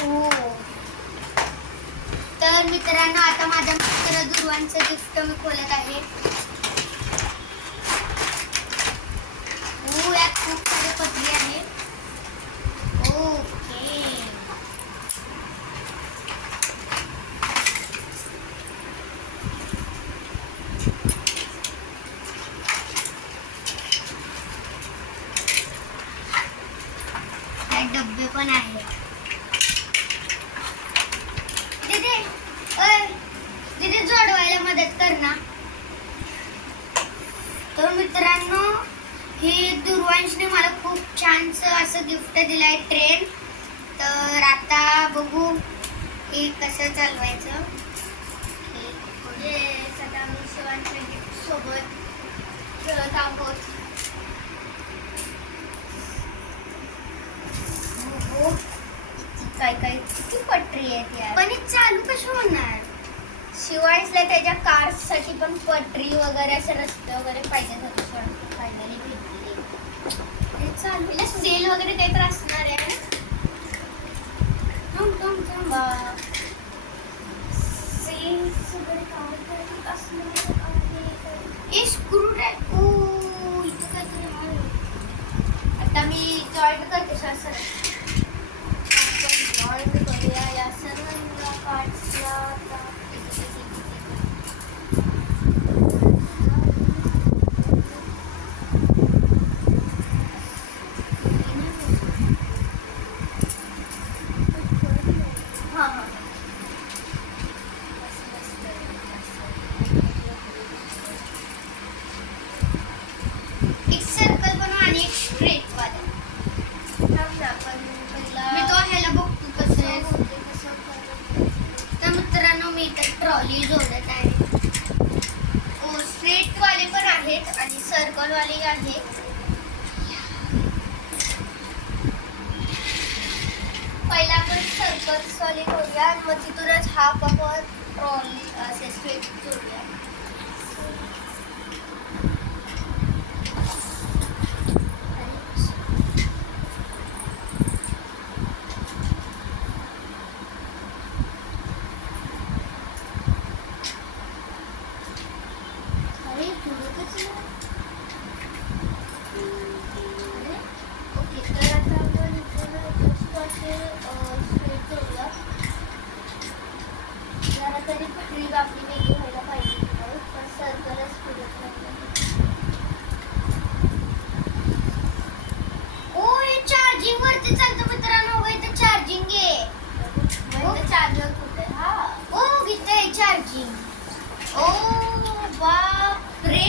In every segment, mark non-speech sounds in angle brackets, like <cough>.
हो. तर मित्रांनो आता माझ्या मित्र दुर्वांचं गिफ्ट मी खोलत आहे. हो यात खूप सारे पत्रे आहे. ओके. डब्बे पण आहेत दीदी ओय दीदी जोडवायला मदत कर ना तर मित्रांनो ही दुर्वांशने मला खूप छानसं असं गिफ्ट दिलं आहे ट्रेन तर आता बघू हे कसं चालवायचं. हे पुढे सध्या मी शिवांच्या गिफ्ट सोबत खेळत आहोत. काय काय किती पटरी आहेत यार. पण हे चालू कशी होणार? शिवायसला त्याच्या कारसाठी पण पटरी वगैरे असं रस्ते वगैरे पाहिजे होतं. फायनली सेल वगैरे काहीतरी असणार आहे. ना? थांब थांब थांब. बा- सेल्स वगैरे काहीतरी असणार आहे. हे स्क्रू ड्राईव्ह ओ इथं काहीतरी आता मी जॉईन करते सर आपण जॉईन करूया या सर्वांना पार्ट्सला आता. हा, हा. बस, बस, एक सर्कल बनव आणि एक स्ट्रेट वाला थांब ना, आपण पहिला- मी तो ह्याला बघतो कसं कसं आहे होते, कसं करायचं. तर मित्रांनो मी इथं ट्रॉली जोडत आहे ओ स्ट्रेट वाले पण आहेत आणि सर्कल वाले आहे. पहिला आपण सर्कल सॉली करूया मग तिथूनच हाफ आपण ट्रॉली असे स्ट्रेट जोडूया अरे पुढे कसं अरे, ओके तर आता आपण इथून just असे स्ट्रेट जोडूया जरा तरी ट्रीप आपली वेगळी व्हायला पाहिजे नाही, पण सर्कलच फिरत राहिलं. ओ हे चार्जिंग वरती चालतं मित्रांनो हो इथं चार्जिंग आहे मग इथं चार्जर कुठे आहे? हा ओ इथं आहे चार्जिंग ओ बाप रे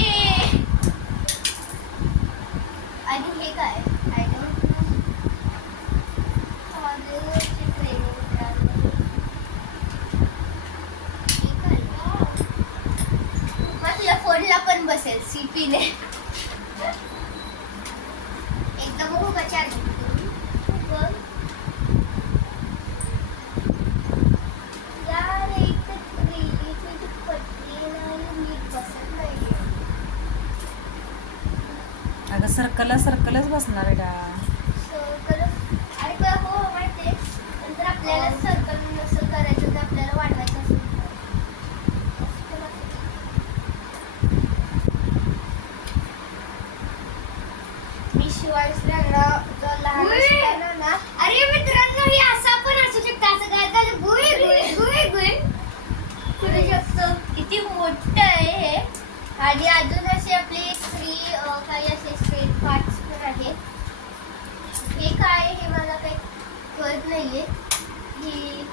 आणि हे काय आय डोंट नो ट्रेन हे काय मग तुझ्या फोनला पण बसेल सीपीने एकदा बघू का चार्जिंग नीट अगं सर्कलच सर्कलच बसणार आहे का सर्कल अरे बा हो माहिती आहे नंतर आपल्याला सर्कल नसेल करायचं तर आपल्याला वाढवायचं असेल तर. असं पण असेल. मी शिवायला जर लहान उई. असताना ना अरे मित्रांनो हे असं पण असू शकतं असं काय झालं गुई गुई गुई गुई करू शकतो किती मोठं आहे हे आणि अजून असे आपले थ्री काही असे स्ट्रेट पार्ट्स पण आहेत. हे काय आहे हे मला काही कळत नाहीये. ही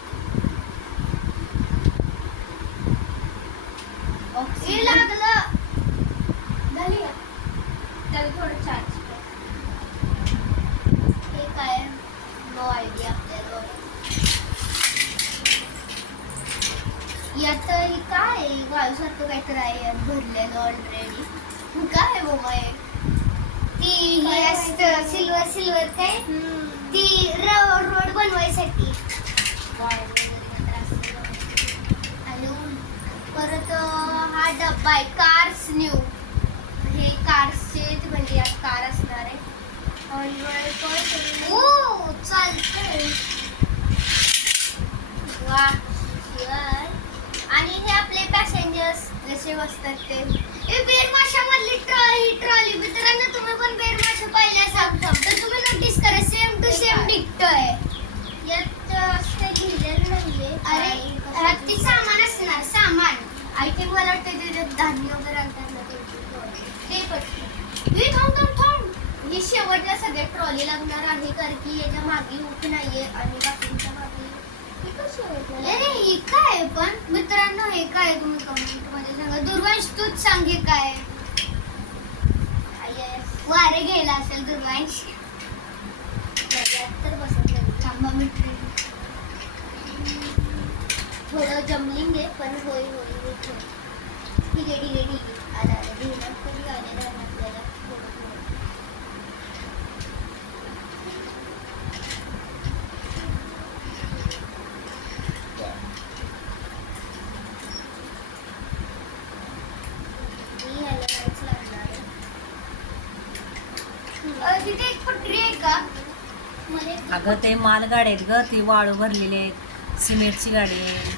हे लागलं. झाली का? त्याला थोडं करते. ती रोड बनवायसाठी. परत हा डब्बा आहे कार्स न्यू हे कार्सचे म्हणजे कार असणार आहे. ओ वा कसे बसतात ते. हे बेरमाशामधली ट्रॉली ट्रॉली मित्रांनो तुम्ही पण बेरमाशा पाहिल्या असाल तर तुम्ही नोटीस करा सेम टू सेम आहे. यात असं लिहिलेलं नाहीये. अरे ती सामान असणार सामान. आय थिंक मला वाटतं त्याच्यात धान्य वगैरे आणतात. ते पण. हे थांब थांब थांब. ही शेवटला सगळ्यात ट्रॉली लागणार आहे कारण की याच्या मागे हुक नाहीये आणि बाकीच्या मागे अरे हे काय आहे पण? मित्रांनो हे काय तुम्ही कमेंटमध्ये सांगा. दुर्वांश तूच सांग हे काय वारे गेला असेल दुर्वांश. तर बसत थांबा मी थोडं जमलिंग आहे पण होय होय होय ठीक आहे ठीक आहे ठीक आहे. आला आला लिहिलं कधी आलेलं आपल्याला थोडं थोडं. मी ह्याला नाहीच लागणार आहे. अ, तिथे एक पटरी आहे का? मला एक- अगं ते मालगाडी आहेत ग ती वाळू भरलेली आहेत. सिमेंटची गाडी आहे.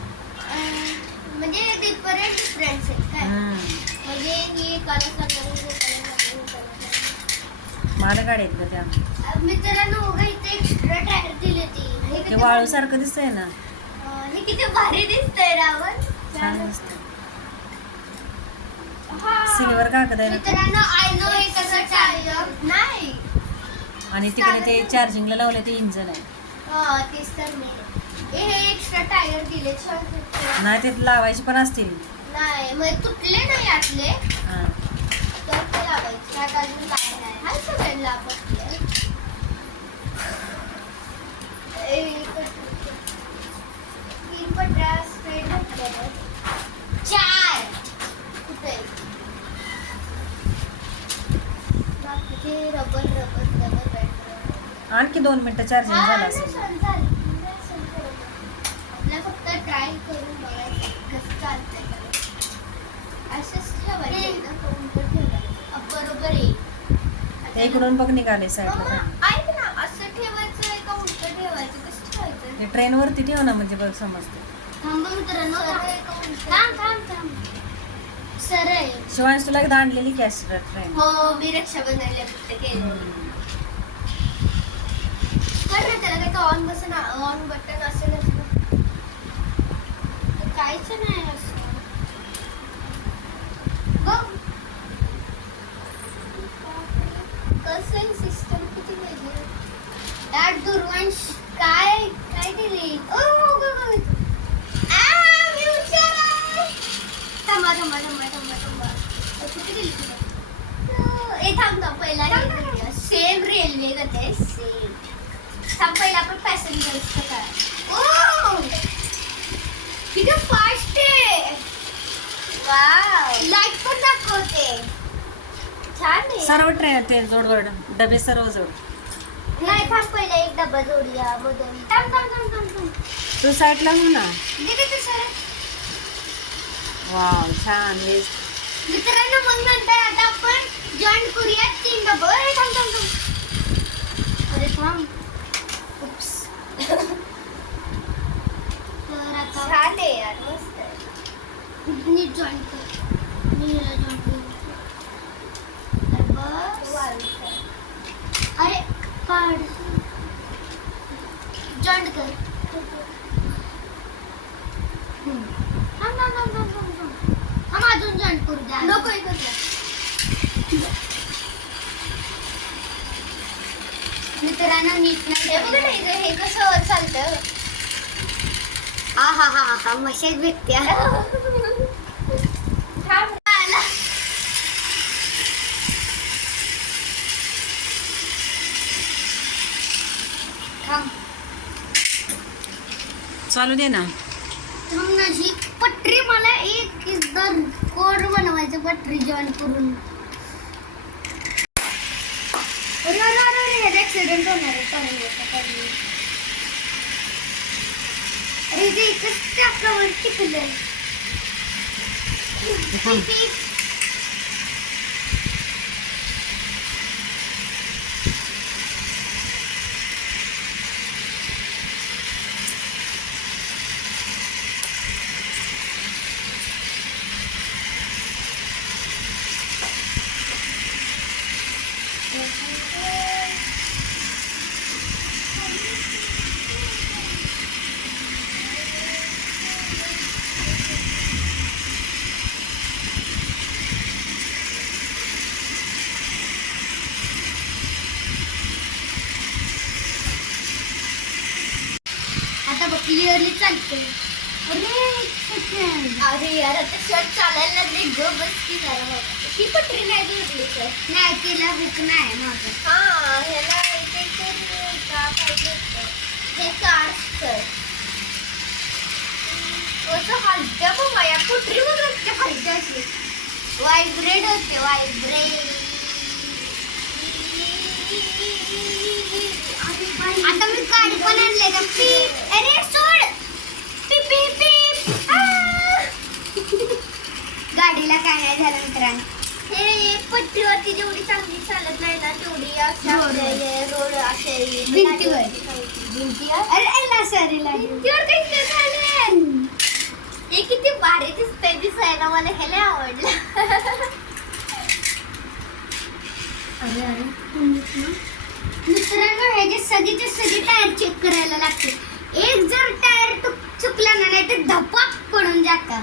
म्हणजे डिफरन्स काय? हम्म. म्हणजे ही. मालगाडी आहेत ग त्या. मित्रांनो बघा इथे एक्स्ट्रा टायर दिली ती हे ते किती वाळू सारखं दिसतंय ना. अं, हे किती भारी दिसतंय रावण. छान दिसतंय. सिल्वर कागद आहे ना मित्रांनो आय नो हे कसं चालतं नाही. आणि तिकडे ते चार्जिंगला लावले ते इंजन आहे. हा, तेच तर मी. हे हे एक्स्ट्रा टायर दिले छान. नाही ते लावायचे पण असतील. नाही मग तुटले नाही हा. तर ते लावायचे. त्यात अजून काय नाही. सगळ्यांना आपले दोन मिनिटं चार्जिंग झालं असेल. ते. इकडून बघ निघाले साईडला ऐक ना असं ठेवायचं का उलटं ठेवायचं? कसं ठेवायचं? ते ट्रेन वरती ठेव ना म्हणजे बघ समजते शिवांश तुला एकदा आणलेली कॅश ट्रेन हो मी फक्त केलं कर ना त्याला काही ऑन बटन ऑन बटन असेल काहीच नाही असं. बघ कसं सिस्टम किती वेगळी? यार दुर्वंश काय काय दिली? ओ. थांबा थांबा थांबा थांबा थांबा. किती दिली तुला? ए थांब थांब. पहिला. सेम रेल्वे करते सेम थांब पहिला आपण पॅसेंजर्सचं काय ओ किती फास्ट आहे वाव लाईट पण दाखवते छान आहे सर्व ट्रेन ते जोड जोड डबे सर्व जोड। नाही थांब पहिला एक डबा जोडूया मग दोन थांब थांब थांब थांब थांब तू साईडला हो ना? दे। सर वाव छान मित्रांनो मग नंतर आता आपण जॉईन करूया तीन डबल थांब थांब थांब अरे थांब जॉईन कर मी जॉईन करू बस अरे काढ जॉईन कर थांब थांब थांब थांब थांब थांब अजून जॉईन करू द्या नको एकच मित्रांनो नीट नाही हे हे कसं चालतं हा हा हा हा मशाल भेटते <laughs> थांब आला थांब चालू दे ना. पटरी मला एक एकदा कोड बनवायचं पटरी जॉईन करून. अरे अरे अरे अरे ह्याचा ऍक्सिडेंट होणार आहे. आता बघ क्लिअरली चालते अरे अरे यार आता शर्ट चालायला लागले. गो बस की जरा बाबा ही पटरी नाही जोडली सर नाही तिला हुक नाही माझं. हा ह्याला इथे तर का पाहिजे होतं. हे कार सर असं हलत्या बघा या पटरी वगैरे हलत्या असली व्हायब्रेट होते व्हायब्रेट आता मी गाडी पण आणले का पी अरे सोड. पी पी पी. गाडीला काय नाही झालं मित्रांनो. हे पट्टीवरती जेवढी चांगली चालत नाही ना तेवढी रोड असे भिंतीवर. भिंतीवर? अरे अल्ला सॉरी लागली भिंतीवर काही झालं हे किती भारी दिसतंय दिसायला मला हे लय आवडलं. अरे अरे मित्रांनो ह्याचे सगळीचे सगळे टायर चेक करायला लागते एक जर टायर चुकला ना नाही तर धपाक पडून जातं.